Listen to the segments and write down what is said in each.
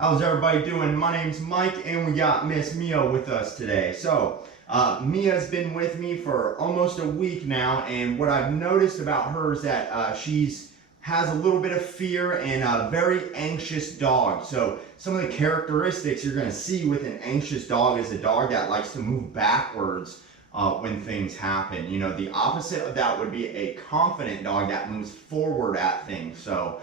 How's everybody doing? My name's Mike and we got Miss Mia with us today. So, Mia's been with me for almost a week now, and what I've noticed about her is that she's has a little bit of fear and a very anxious dog. So some of the characteristics you're going to see with an anxious dog is a dog that likes to move backwards when things happen. You know, the opposite of that would be a confident dog that moves forward at things. So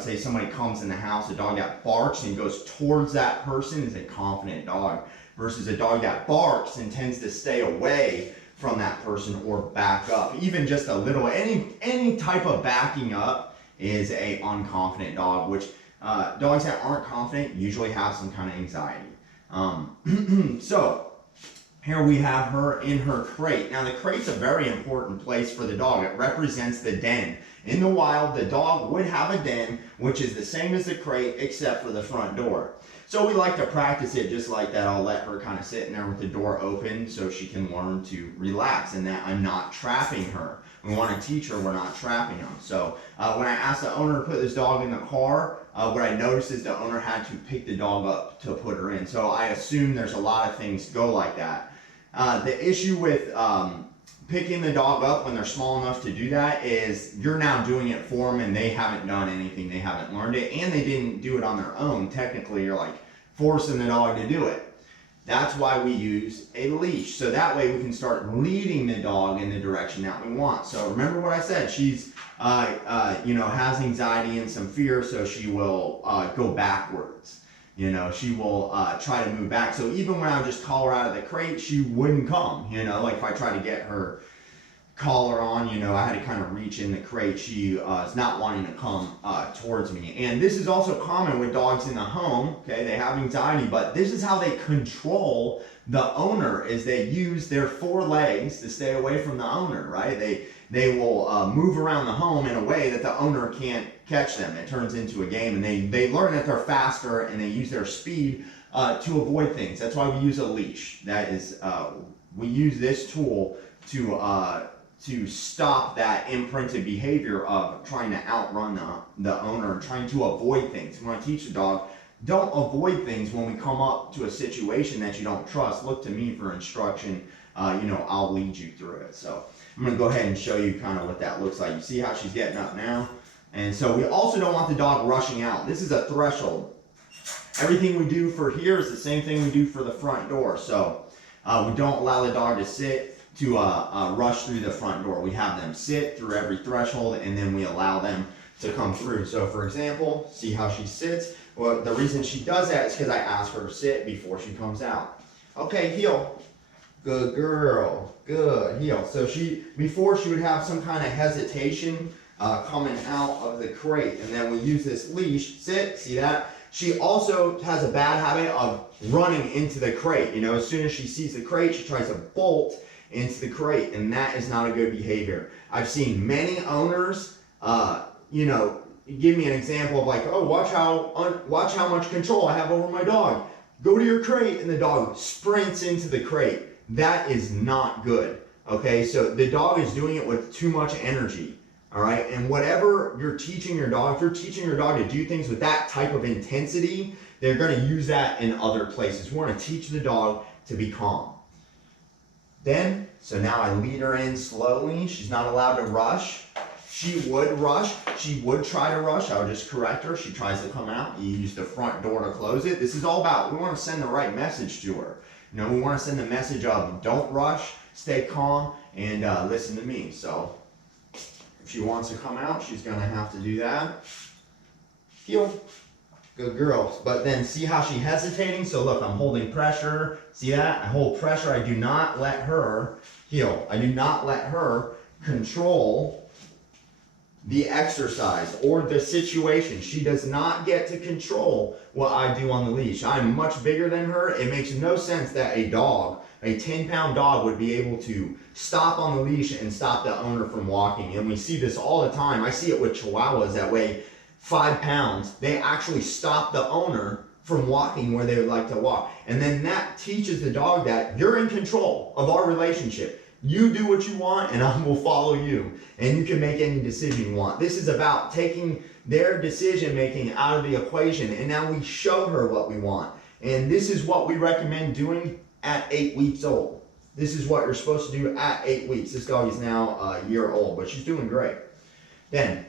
say somebody comes in the house, a dog that barks and goes towards that person is a confident dog, versus a dog that barks and tends to stay away from that person or back up. Even just a little, any type of backing up is a unconfident dog, which dogs that aren't confident usually have some kind of anxiety. So here we have her in her crate. Now the crate's a very important place for the dog. It represents the den. In the wild, the dog would have a den, which is the same as the crate except for the front door. So we like to practice it just like that. I'll let her kind of sit in there with the door open so she can learn to relax and that I'm not trapping her. We want to teach her we're not trapping them. So when I asked the owner to put this dog in the car, what I noticed is the owner had to pick the dog up to put her in. So I assume there's a lot of things go like that. The issue with picking the dog up when they're small enough to do that is you're now doing it for them and they haven't done anything, they haven't learned it, and they didn't do it on their own. Technically, you're like forcing the dog to do it. That's why we use a leash. So that way we can start leading the dog in the direction that we want. So remember what I said, she's has anxiety and some fear, so she will go backwards. She will try to move back. So even when I would just call her out of the crate, she wouldn't come. Like if I try to get her collar on, I had to kind of reach in the crate. She is not wanting to come towards me. And this is also common with dogs in the home. Okay, they have anxiety, but this is how they control the owner, is they use their four legs to stay away from the owner, right? They will move around the home in a way that the owner can't catch them. It turns into a game, and they learn that they're faster and they use their speed to avoid things. That's why we use a leash. That is, we use this tool to stop that imprinted behavior of trying to outrun the owner and trying to avoid things. We want to teach the dog, don't avoid things when we come up to a situation that you don't trust. Look to me for instruction. I'll lead you through it. So I'm going to go ahead and show you kind of what that looks like. You see how she's getting up now? And so we also don't want the dog rushing out. This is a threshold. Everything we do for here is the same thing we do for the front door. So we don't allow the dog to sit to rush through the front door. We have them sit through every threshold and then we allow them to come through. So for example, see how she sits? Well, the reason she does that is because I ask her to sit before she comes out. Okay, heel. Good girl. Good, heel. So before she would have some kind of hesitation coming out of the crate, and then we use this leash. Sit, see that? She also has a bad habit of running into the crate. As soon as she sees the crate, she tries to bolt into the crate, and that is not a good behavior. I've seen many owners, give me an example of like, oh, watch how much control I have over my dog. Go to your crate, and the dog sprints into the crate. That is not good. Okay, so the dog is doing it with too much energy. All right, and whatever you're teaching your dog, if you're teaching your dog to do things with that type of intensity, they're going to use that in other places. We want to teach the dog to be calm. So now I lead her in slowly. She's not allowed to rush. She would rush. She would try to rush. I would just correct her. She tries to come out. You use the front door to close it. This is all about, we want to send the right message to her. We want to send the message of don't rush, stay calm, and listen to me. So if she wants to come out, she's going to have to do that. Heel. Good girl. But then see how she's hesitating? So look, I'm holding pressure. See that? I hold pressure. I do not let her heel. I do not let her control the exercise or the situation. She does not get to control what I do on the leash. I'm much bigger than her. It makes no sense that a 10-pound dog would be able to stop on the leash and stop the owner from walking. And we see this all the time. I see it with Chihuahuas that weigh 5 pounds. They actually stop the owner from walking where they would like to walk. And then that teaches the dog that you're in control of our relationship. You do what you want and I will follow you. And you can make any decision you want. This is about taking their decision making out of the equation, and now we show her what we want. And this is what we recommend doing at 8 weeks old. This is what you're supposed to do at 8 weeks. This dog is now a year old, but she's doing great. Then,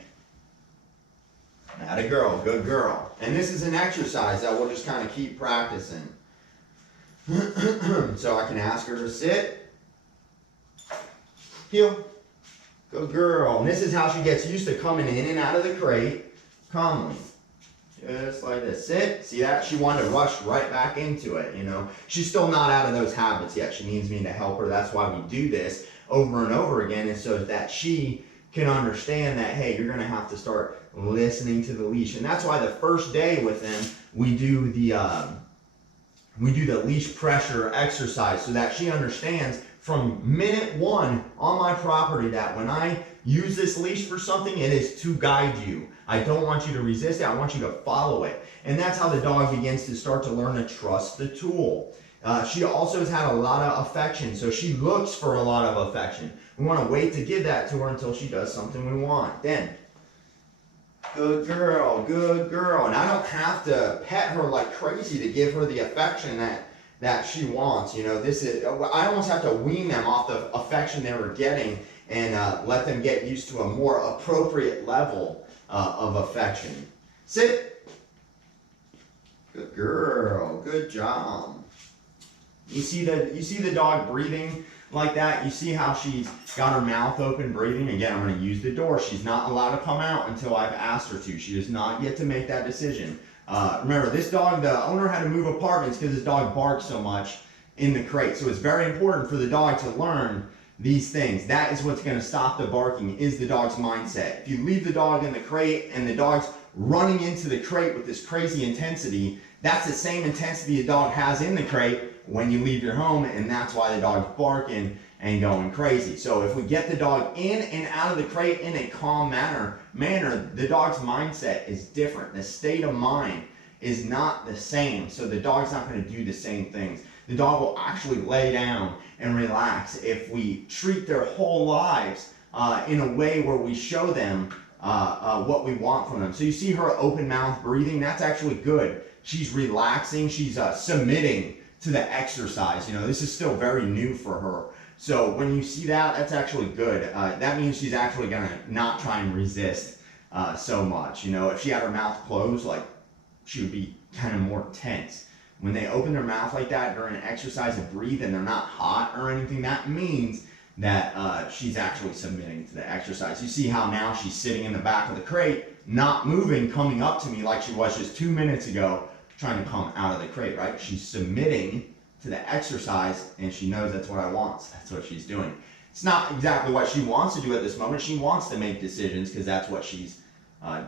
atta girl, good girl. And this is an exercise that we'll just kind of keep practicing. So I can ask her to sit, heel, good girl. And this is how she gets used to coming in and out of the crate calmly. Just like this. Sit. See that? She wanted to rush right back into it, you know. She's still not out of those habits yet. She needs me to help her. That's why we do this over and over again, is so that she can understand that, hey, you're going to have to start listening to the leash. And that's why the first day with them, we do the leash pressure exercise, so that she understands from minute one on my property that when I use this leash for something, it is to guide you. I don't want you to resist it. I want you to follow it. And that's how the dog begins to start to learn to trust the tool. She also has had a lot of affection, so she looks for a lot of affection. We want to wait to give that to her until she does something we want. Then, good girl, good girl. And I don't have to pet her like crazy to give her the affection that she wants. You know, I almost have to wean them off the affection they were getting and let them get used to a more appropriate level of affection. Sit. Good girl, good job. You see the dog breathing like that? You see how she's got her mouth open breathing? Again, I'm going to use the door. She's not allowed to come out until I've asked her to. She does not get to make that decision. Remember, this dog, the owner had to move apartments because his dog barks so much in the crate. So it's very important for the dog to learn these things. That is what's going to stop the barking, is the dog's mindset. If you leave the dog in the crate and the dog's running into the crate with this crazy intensity, that's the same intensity the dog has in the crate when you leave your home, and that's why the dog's barking and going crazy. So if we get the dog in and out of the crate in a calm manner, the dog's mindset is different. The state of mind is not the same, so the dog's not going to do the same things. The dog will actually lay down and relax if we treat their whole lives in a way where we show them what we want from them. So you see her open mouth breathing, that's actually good. She's relaxing, she's submitting to the exercise. You know, this is still very new for her. So when you see that, that's actually good. That means she's actually gonna not try and resist so much. You know, if she had her mouth closed, like, she would be kind of more tense. When they open their mouth like that during an exercise and breathe and they're not hot or anything, that means that she's actually submitting to the exercise. You see how now she's sitting in the back of the crate, not moving, coming up to me like she was just 2 minutes ago, trying to come out of the crate, right? She's submitting to the exercise, and she knows that's what I want. So that's what she's doing. It's not exactly what she wants to do at this moment. She wants to make decisions because that's what she's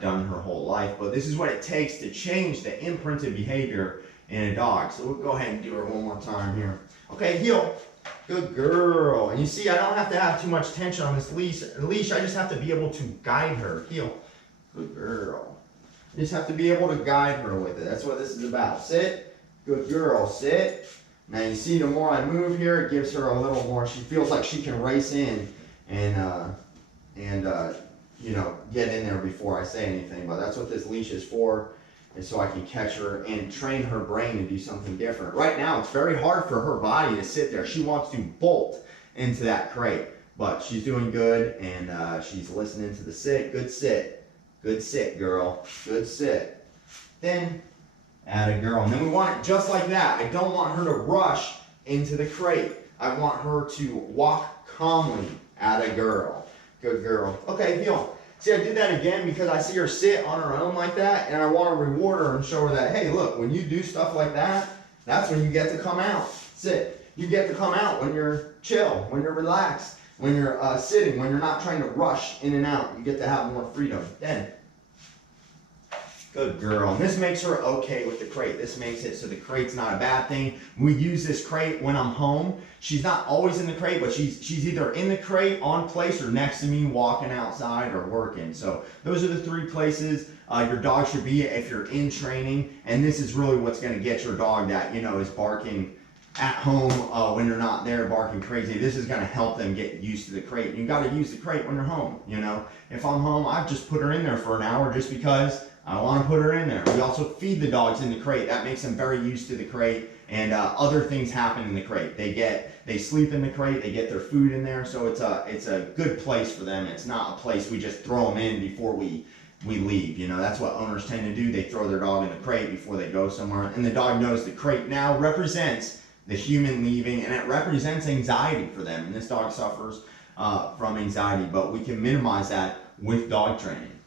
done her whole life. But this is what it takes to change the imprinted behavior in a dog. So we'll go ahead and do her one more time here. Okay, heel. Good girl. And you see, I don't have to have too much tension on this leash. I just have to be able to guide her. Heel. Good girl. I just have to be able to guide her with it. That's what this is about. Sit. Good girl. Sit. Now you see, the more I move here, it gives her a little more. She feels like she can race in and you know, get in there before I say anything. But that's what this leash is for, is so I can catch her and train her brain to do something different. Right now, it's very hard for her body to sit there. She wants to bolt into that crate, but she's doing good, and she's listening to the sit. Good sit. Good sit, girl. Good sit. Then, atta girl. And then we want it just like that. I don't want her to rush into the crate. I want her to walk calmly. Atta girl. Good girl. Okay, heel. See, I did that again because I see her sit on her own like that, and I want to reward her and show her that, hey, look, when you do stuff like that, that's when you get to come out. Sit. You get to come out when you're chill, when you're relaxed, when you're sitting, when you're not trying to rush in and out. You get to have more freedom. Then, good girl. And this makes her okay with the crate. This makes it so the crate's not a bad thing. We use this crate when I'm home. She's not always in the crate, but she's either in the crate, on place, or next to me walking outside or working. So those are the 3 places your dog should be if you're in training. And this is really what's going to get your dog that, you know, is barking at home when you're not there barking crazy. This is going to help them get used to the crate. You got to use the crate when you're home. You know, if I'm home, I just put her in there for an hour just because I want to put her in there. We also feed the dogs in the crate. That makes them very used to the crate, and other things happen in the crate. They sleep in the crate. They get their food in there, so it's a good place for them. It's not a place we just throw them in before we leave. You know, that's what owners tend to do. They throw their dog in the crate before they go somewhere, and the dog knows the crate now represents the human leaving, and it represents anxiety for them. And this dog suffers from anxiety, but we can minimize that with dog training.